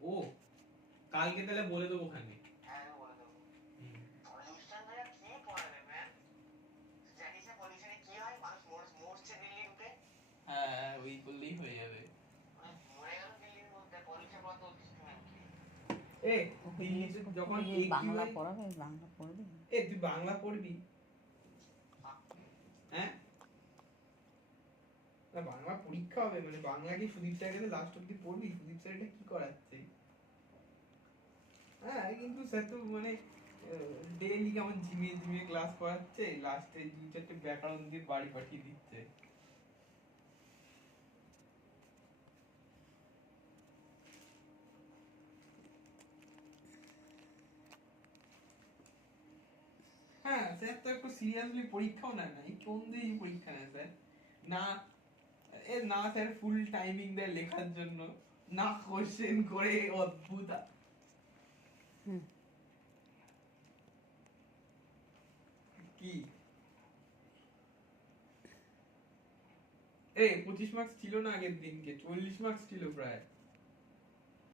ও কালকে তাহলে বলে দেবো ওখানে। হ্যাঁ বলে দেবো। পলিউশন ভাইয়া কি পড়াবে ম্যাম? জানিস না পলিউশনে কি হয়? মানুষ মরছে দিল্লি ঢুকে। হ্যাঁ ওই করলেই হয়ে যাবে। মরে গেল দিল্লির মধ্যে, পলিউশন কত ম্যাম কি? এ দিল্লিতে যখন বাংলা পড়াবে, বাংলা পড়বি? তুই বাংলা পড়বি? হ্যাঁ না বাংলা পরীক্ষা হবে, মানে বাংলা কি সুদীপ স্যারের কাছে লাস্ট অব্দি পড়বি? সুদীপ স্যার এটা কি করাচ্ছে? হ্যাঁ কিন্তু স্যার তো মানে ডেইলি কেমন ঝিমিয়ে ঝিমিয়ে ক্লাস করাচ্ছে, লাস্টে 2-4টে ব্যাকরণ দিয়ে বাড়ি পাঠিয়ে দিচ্ছে। হ্যাঁ স্যার তো একটু সিরিয়াসলি পরীক্ষাও নেয় না, এই কোন দিয়ে পরীক্ষা নেয় স্যার? না না স্যার ফুল টাইমিং দেয় লেখার জন্য, না কোশ্চেন করে অদ্ভুত। কি 25 মার্কস ছিল না আগের দিনকে? 40 মার্কস ছিল প্রায়।